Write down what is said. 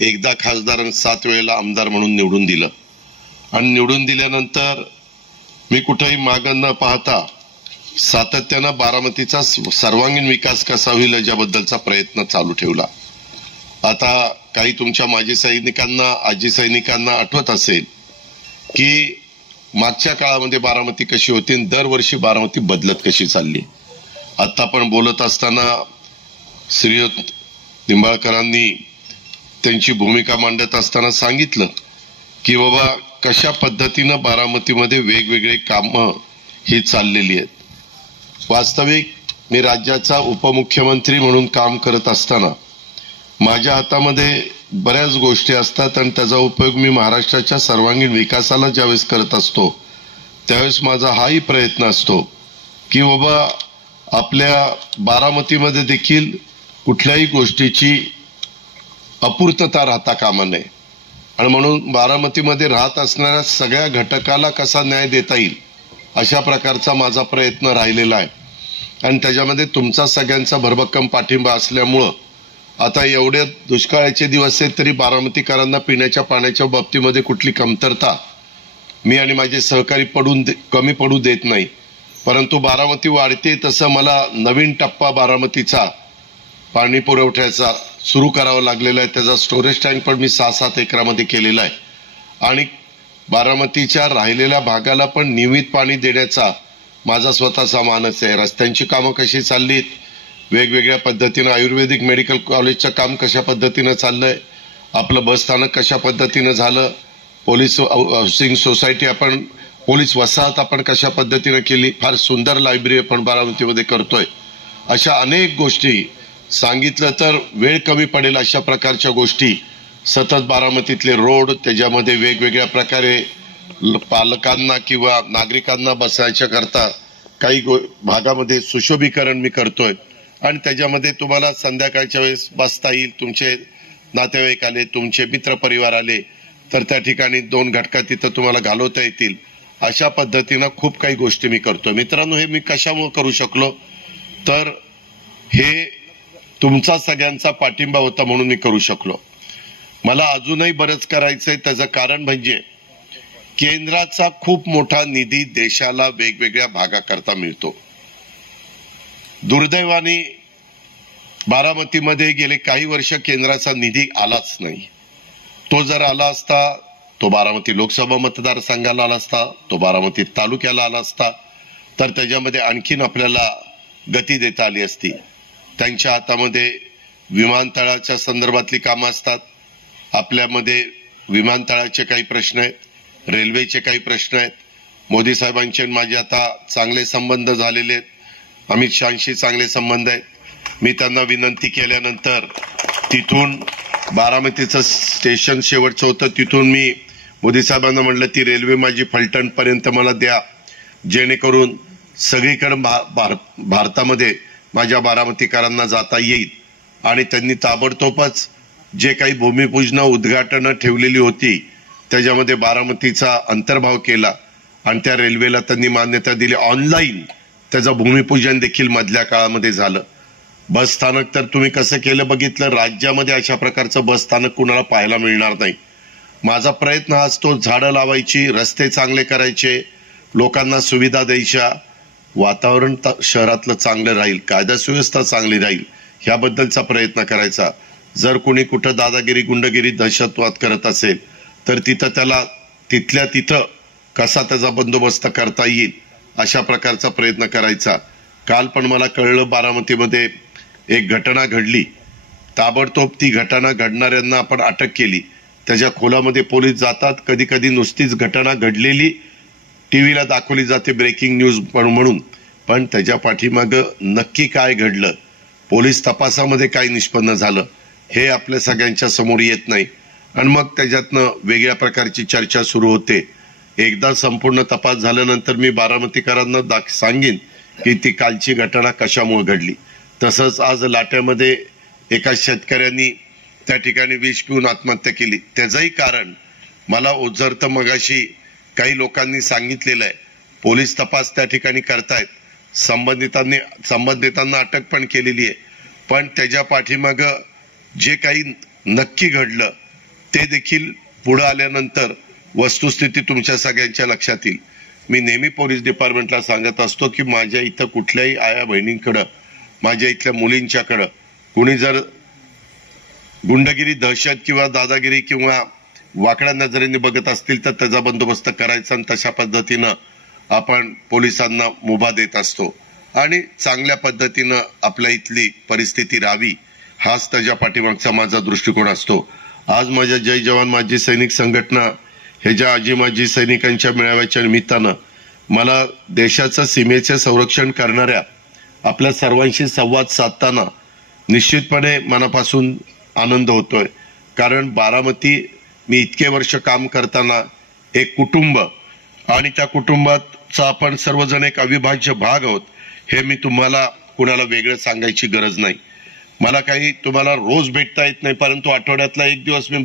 एकदा खासदार 7 वेळेला आमदार म्हणून निवडून दिलं आणि निवडून दिल्यानंतर मी कुठेही मागं न पाहता सातत्यानं बारामतीचा सर्वांगीण विकास कसा होईल याबद्दलचा प्रयत्न चालू ठेवला। आता काही तुमच्या माजी सैनिकांना आजी सैनिकांना आठवत असेल की मागच्या काळामध्ये बारामती कशी होती आणि दरवर्षी बारामती बदलत कशी चालली। आता पण बोलत असताना श्रीयुत निंबाळकरांनी त्यांची भूमिका मांडत असताना सांगितलं की बाबा कशा पद्धतीनं बारामतीमध्ये वेगवेगळे कामं ही चाललेली आहेत। वास्तविक मी राज्याचा उपमुख्यमंत्री म्हणून काम करत असताना माझ्या हातामध्ये बऱ्याच गोष्टी असतात आणि त्याचा उपयोग मी महाराष्ट्राच्या सर्वांगीण विकासाला ज्यावेळेस करत असतो त्यावेळेस माझा हाही प्रयत्न असतो की बाबा आपल्या बारामतीमध्ये देखील कुठल्याही गोष्टीची अपूर्तता राहता कामा नये आणि म्हणून बारामतीमध्ये राहत असणाऱ्या सगळ्या घटकाला कसा न्याय देता येईल अशा प्रकारचा माझा प्रयत्न राहिलेला आहे आणि त्याच्यामध्ये तुमचा सगळ्यांचा भरभक्कम पाठिंबा असल्यामुळं आता एवढे दुष्काळाचे दिवस आहेत तरी बारामतीकरांना पिण्याच्या पाण्याच्या बाबतीमध्ये कुठली कमतरता मी आणि माझे सहकारी कमी पडू देत नाही। परंतु बारामती वाढते तसं मला नवीन टप्पा बारामतीचा पाणी पुरवठ्याचा सुरू करावा लागलेला आहे। त्याचा स्टोरेज टँक पण मी 6-7 एकरामध्ये केलेला आहे आणि बारामतीच्या राहिलेल्या भागाला पण नियमित पाणी देण्याचा माझा स्वतःचा मानस आहे। रस्त्यांची कामं कशी चाललीत, वेगवेगळ्या पद्धतीनं आयुर्वेदिक मेडिकल कॉलेजचं काम कशा पद्धतीनं चाललंय, आपलं बस स्थानक कशा पद्धतीनं झालं, पोलीस हाऊसिंग सोसायटी आपण पोलीस वसाहत आपण कशा पद्धतीनं केली, फार सुंदर लायब्ररी आपण बारामतीमध्ये करतोय। अशा अनेक गोष्टी सांगितलं तर वेळ कमी पडेल अशा प्रकारच्या गोष्टी सतत बारामतीतले रोड त्याच्यामध्ये वेगवेगळ्या प्रकारे पालकांना किंवा नागरिकांना बसायच्या करता काही भागामध्ये सुशोभीकरण मी करतोय आणि त्याच्यामध्ये तुम्हाला संध्याकाळच्या वेळेस बसता येईल, तुमचे नातेवाईक आले, तुमचे मित्र परिवार आले तर त्या ठिकाणी 2 घटका तिथं तुम्हाला घालवता येतील अशा पद्धतीनं खूप काही गोष्टी मी करतोय। मित्रांनो, हे मी कशामुळे करू शकलो तर हे तुमचा सगळ्यांचा पाठिंबा होता म्हणून मी करू शकलो। मला अजूनही बरंच करायचंय। त्याचं कारण म्हणजे केंद्राचा खूप मोठा निधी देशाला वेगवेगळ्या भागाकरता मिळतो। दुर्दैवाने बारामतीमध्ये गेले काही वर्ष केंद्राचा निधी आलाच नाही। तो जर आला असता तो बारामती लोकसभा मतदारसंघाला आला असता, तो बारामती तालुक्याला आला असता तर त्याच्यामध्ये आणखीन आपल्याला गती देता आली असती। त्यांच्या हातामध्ये विमानतळाच्या संदर्भातली कामं असतात, आपल्यामध्ये विमानतळाचे काही प्रश्न आहेत, रेल्वेचे काही प्रश्न आहेत। मोदी साहेबांचे माझे आता चांगले संबंध झालेले आहेत, अमित शहांशी चांगले संबंध आहेत। मी त्यांना विनंती केल्यानंतर तिथून बारामतीचं स्टेशन शेवटचं होतं, तिथून मी मोदी साहेबांना म्हटलं ती रेल्वे माझी फलटण पर्यंत मला द्या जेणेकरून सगळीकडे भारतामध्ये माझ्या बारामतीकरांना जाता येईल आणि त्यांनी ताबडतोबच जे काही भूमिपूजन उद्घाटन ठेवलेली होती त्याच्यामध्ये बारामतीचा अंतर्भाव केला आणि त्या रेल्वेला त्यांनी मान्यता दिली। ऑनलाईन त्याचं भूमिपूजन देखील मधल्या काळामध्ये झालं। बस स्थानक तर तुम्ही कसं केलं बघितलं, राज्यामध्ये अशा प्रकारचं बस स्थानक कुणाला पाहायला मिळणार नाही। माझा प्रयत्न हा असतो झाडं लावायची, रस्ते चांगले करायचे, लोकांना सुविधा द्यायच्या, वातावरण शहरातलं चांगलं राहील, कायदा सुव्यवस्था चांगली राहील ह्याबद्दलचा प्रयत्न करायचा। जर कोणी कुठं दादागिरी गुंडगिरी दहशतवाद करत असेल तर तिथं त्याला तिथल्या तिथं कसा त्याचा बंदोबस्त करता येईल अशा प्रकारचा प्रयत्न करायचा। काल पण मला कळलं बारामतीमध्ये एक घटना घडली, ताबडतोब ती घटना घडणाऱ्यांना आपण अटक केली। त्याच्या खोलामध्ये पोलीस जातात, कधी कधी नुसतीच घटना घडलेली टीव्हीला दाखवली जाते ब्रेकिंग न्यूज म्हणून, पण त्याच्या पाठीमागं नक्की काय घडलं, पोलीस तपासामध्ये काय निष्पन्न झालं हे आपल्या सगळ्यांच्या समोर येत नाही आणि मग त्याच्यातनं वेगळ्या प्रकारची चर्चा सुरू होते। एकदा संपूर्ण तपास झाल्यानंतर मी बारामतीकरांना सांगेन की ती कालची घटना कशामुळे घडली। तसंच आज लाट्यामध्ये एका शेतकऱ्यांनी त्या ठिकाणी विष पिऊन आत्महत्या केली, त्याचंही कारण मला ओझरतं मगाशी काही लोकांनी सांगितलेलं आहे। पोलीस तपास त्या ठिकाणी करतायत, संबंधितांना अटक पण केलेली आहे, पण त्याच्या पाठीमागं जे काही नक्की घडलं ते देखील पुढे आल्यानंतर वस्तुस्थिती तुमच्या सगळ्यांच्या लक्षात येईल. मी नेहमी पोलीस डिपार्टमेंटला सांगत असतो की माझ्या इथं कुठल्याही आया बहिणींकडं, माझ्या इथल्या मुलींच्याकडं कुणी जर गुंडगिरी, दहशत किंवा दादागिरी किंवा वाकड्या नजरेने बघत असतील तर त्याचा बंदोबस्त करायचा आणि तशा पद्धतीनं आपण पोलिसांना मुभा देत असतो आणि चांगल्या पद्धतीनं आपल्या इथली परिस्थिती राहावी हाच त्याच्या पाठीमागचा माझा दृष्टिकोन असतो. आज माझ्या जय जवान माजी सैनिक संघटना ह्याच्या आजी माजी सैनिकांच्या मेळाव्याच्या निमित्तानं मला देशाचं सीमेचे संरक्षण करणाऱ्या आपल्या सर्वांशी संवाद साधताना निश्चितपणे मनापासून आनंद होतोय. कारण बारामती मी इतके वर्ष काम करताना एक कुटुंब आणि त्या कुटुंबाचा आपण सर्वजण एक अविभाज्य भाग आहोत हे मी तुम्हाला कुणाला वेगळं सांगायची गरज नाही. मला काही तुम्हाला रोज भेटता येत नाही, परंतु आठवड्यातला एक दिवस मी